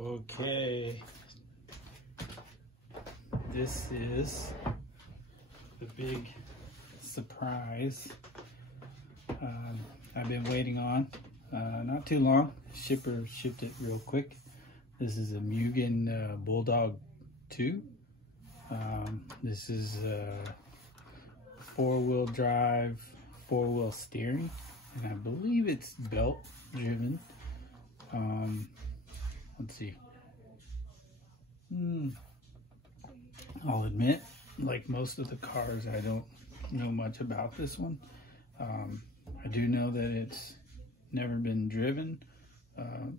Okay, this is the big surprise I've been waiting on. Not too long. Shipper shipped it real quick. This is a Mugen Bulldog 2. This is four-wheel drive, four-wheel steering, and I believe it's belt driven. Let's see. I'll admit, like most of the cars, I don't know much about this one. I do know that it's never been driven.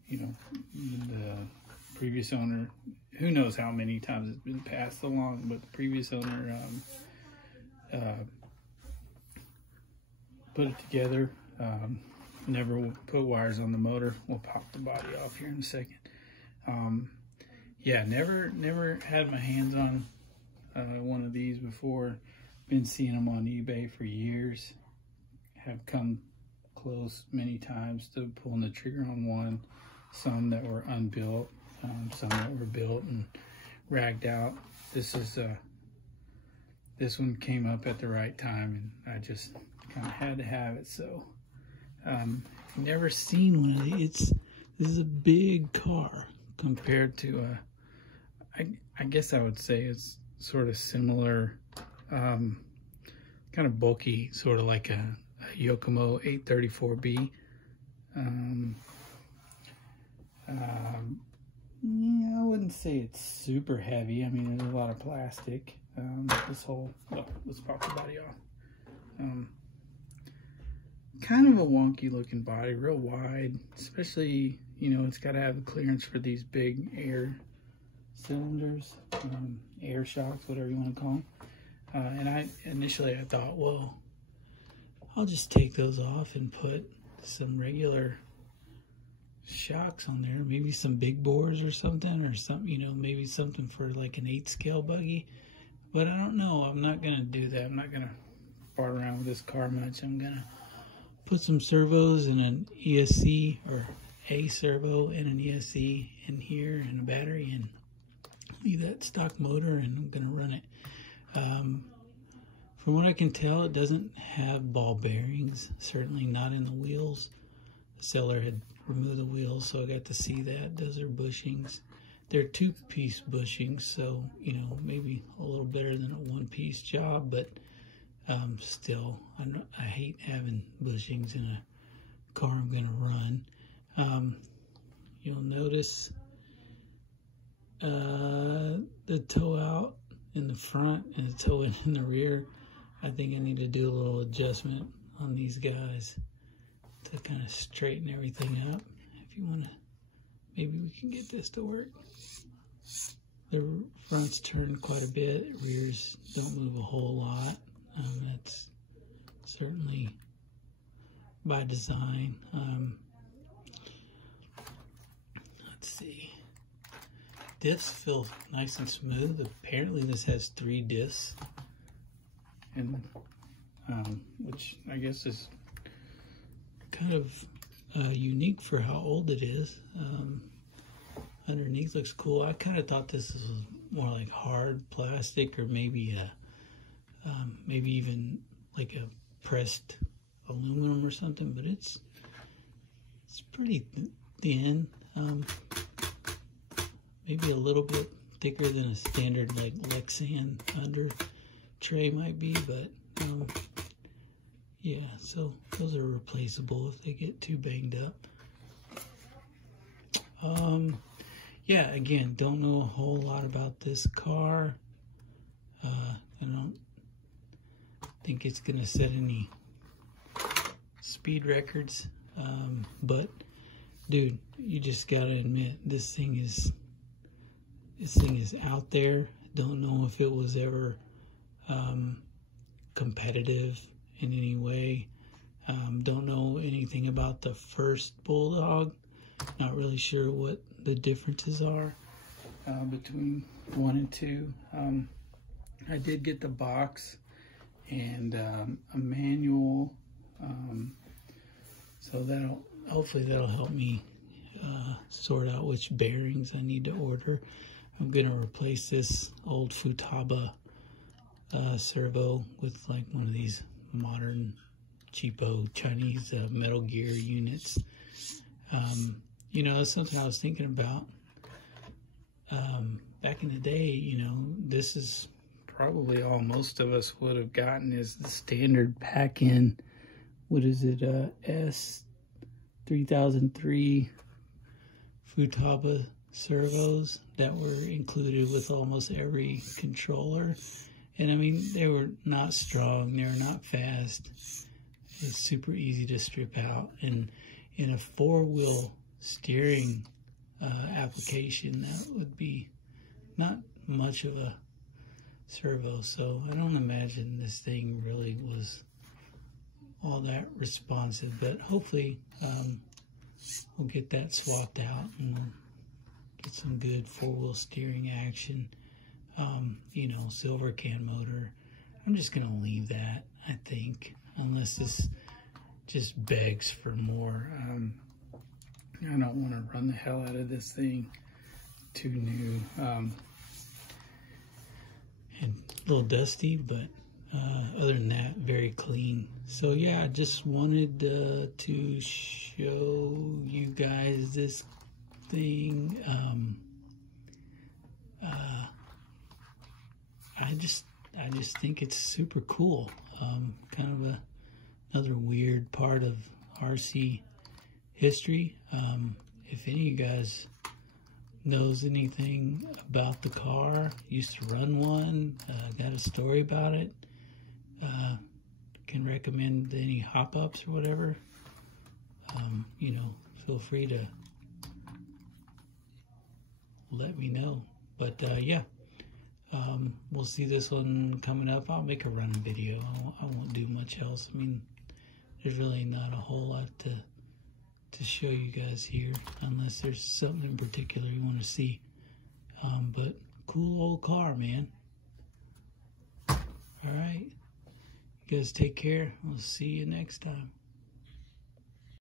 You know, the previous owner, who knows how many times it's been passed along, but the previous owner put it together. Never put wires on the motor. We'll pop the body off here in a second. Yeah, never had my hands on one of these before. Been seeing them on eBay for years. Have come close many times to pulling the trigger on one. Some that were unbuilt, some that were built and ragged out. This one came up at the right time, and I just kind of had to have it. So if you've never seen one of these, this is a big car compared to I guess I would say it's sort of similar, kind of bulky, sort of like a Yokomo 834B. Yeah, I wouldn't say it's super heavy. I mean, there's a lot of plastic. This whole, oh, let's pop the body off. Kind of a wonky looking body, real wide, especially, you know, it's got to have the clearance for these big air cylinders, air shocks, whatever you want to call them. And initially I thought, well, I'll just take those off and put some regular shocks on there, maybe some big bores or something, you know, maybe something for like an 8 scale buggy. But I don't know. I'm not gonna do that. I'm not gonna fart around with this car much. I'm gonna put some servos and an ESC, or a servo and an ESC in here, and a battery, and leave that stock motor, and I'm gonna run it. From what I can tell, it doesn't have ball bearings, certainly not in the wheels. The seller had removed the wheels, so I got to see that. Those are bushings. They're 2-piece bushings, so, you know, maybe a little better than a 1-piece job, but still, I hate having bushings in a car I'm gonna run. You'll notice the toe out in the front and the toe in the rear. I think I need to do a little adjustment on these guys to kind of straighten everything up. If you want to, maybe we can get this to work. The fronts turn quite a bit, rears don't move a whole lot. That's certainly by design. Let's see. Diffs feel nice and smooth. Apparently this has 3 diffs, and which I guess is kind of unique for how old it is. Underneath looks cool. I kind of thought this was more like hard plastic, or maybe maybe even like a pressed aluminum or something, but it's pretty thin. Maybe a little bit thicker than a standard like Lexan under tray might be, but yeah, so those are replaceable if they get too banged up. Yeah, again, don't know a whole lot about this car. I don't think it's gonna set any speed records, but dude, you just gotta admit this thing is out there. Don't know if it was ever competitive in any way. Don't know anything about the first Bulldog. Not really sure what the differences are between 1 and 2. I did get the box and a manual, so hopefully that'll help me sort out which bearings I need to order. I'm gonna replace this old Futaba servo with like one of these modern cheapo Chinese Metal Gear units. You know, it's something I was thinking about. Back in the day, you know, this is probably all most of us would have gotten is the standard pack-in, what is it, S3003 Futaba servos that were included with almost every controller. And I mean, they were not strong, they were not fast. It was super easy to strip out. And in a four-wheel steering application, that would be not much of a servo. So I don't imagine this thing really was all that responsive, but hopefully we'll get that swapped out and we'll get some good four-wheel steering action. You know, silver can motor. I'm just gonna leave that, I think, unless this just begs for more. I don't want to run the hell out of this thing. Too new. And a little dusty, but other than that, very clean. So yeah, I just wanted to show you guys this thing. I just think it's super cool. Kind of another weird part of RC history. If any of you guys knows anything about the car, used to run one, got a story about it, can recommend any hop-ups or whatever, you know, feel free to let me know. But yeah, we'll see this one coming up. I'll make a run video. I won't do much else. I mean, there's really not a whole lot to show you guys here, unless there's something in particular you want to see. But cool old car, man. All right, you guys take care. We'll see you next time.